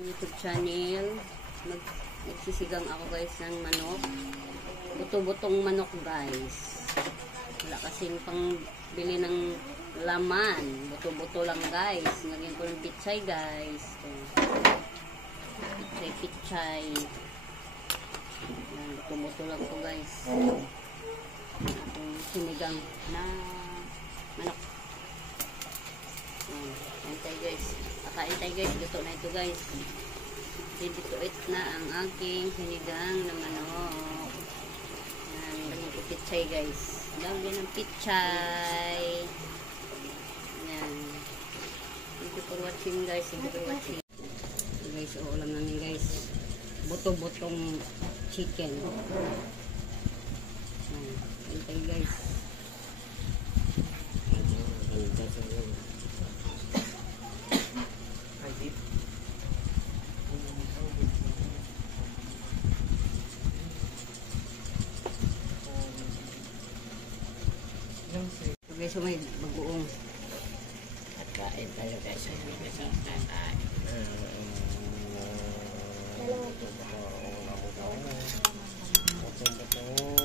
YouTube channel. Nagsisigang ako guys ng manok. Buto-butong manok guys. Wala kasing pang bili ng laman. Buto-buto lang guys. Ngayon ko ng pichay guys. Pichay. Buto-buto lang ko guys. Itong sinigang na manok. Antay guys. Kakain tayo guys. Luto na ito guys. Dito na ang aking sinigang na manok. Yan. Pichay guys. Lagyan ng pichay. Yan. Thank you for watching guys. Thank you for watching. So guys, ulam namin guys. Buto-butong chicken. Yan. Antay guys. Okay, so may bagoong. At kain tayo guys. Hindi sa kain. Ito